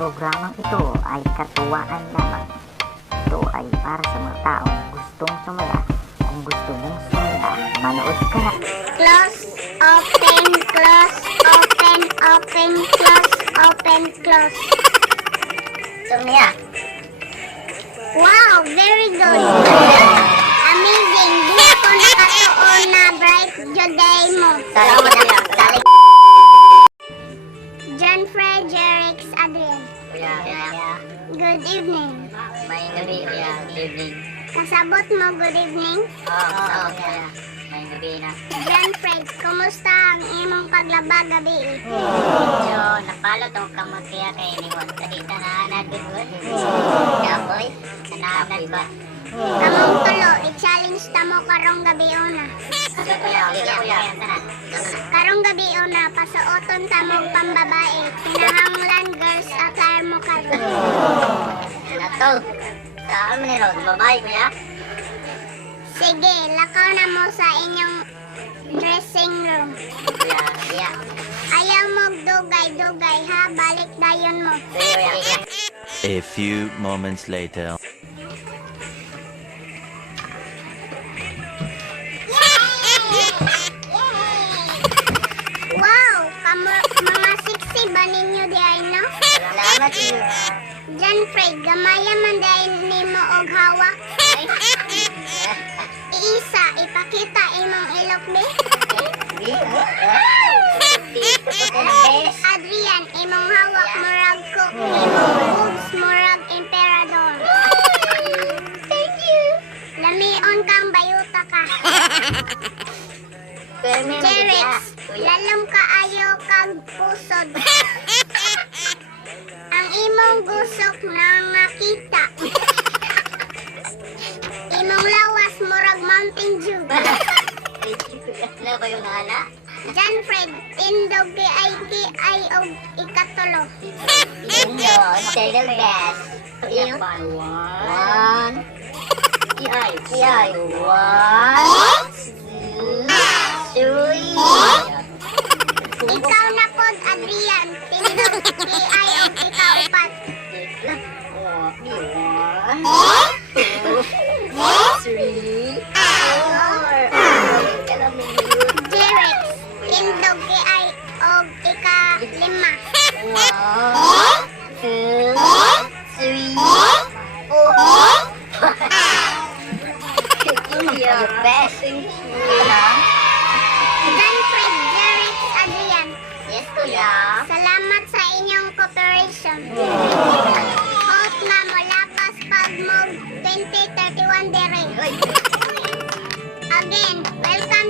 programang ito ay katuwaan lamang. Ito ay para sa mga taong gustong sumaya. Kung gusto mong sumaya, manood ka na. Close, open, close, open, open, close, open, close. Sumaya. Wow, very good. Amazing. Di ako nakatuon na bright joday mo. Salamat na. Saling. John Frederick Adrian. Kuya. Good evening. May gabi, kuya. Good evening. Kasabot mo good evening? Oo, kuya. May gabi na. John Fred, kumusta ang imong paglaba gabi? Medyo napalo tong kamot kaya kay iniwan. Dito na nagbibuan. Kapoy, nananad ba? Kamong tulo, i-challenge ta mo karong gabi una. Kuya. Karong gabi una, pasuoton ta mo pambabae. Kinahanglan girls attire mo karon. Nato. Saan mo niro? Babae, kuya? Sige, lakaw na mo sa inyong dressing room. Kuya. Ayaw mo dugay-dugay ha, balik dayon mo. Kuya. A few moments later. Wow, mga sexy ba ninyo di ay no? Salamat, kuya. John Fred, gamaya man dahil nimo og hawak. Isa, ipakita imong ilok be. Adrian, imong hawak murag ko. Imong boobs murag emperador. Thank you. Lamion kang bayuta ka. Jerex, lalong kaayo kag pusod. Ang imong gusok na nakita. Imong lawas murag Mountain Dew. Ano ba yung hala? John Fred, tindog ay og ikatulo. Inyo, say the best. One. Iyay. One. Two. Three. Ikaw na pod, Adrian. Tindog ay og ikaupat. One. Two. Three. Four. Jerex, tindog ay og ikalima. One. Two. Three. Four. Your best. John Fred, Jerex, Adrian. Yes, kuya. Salamat sa inyong cooperation. Hope nga molapas pag mo 2031 dire. Uy. Again, welcome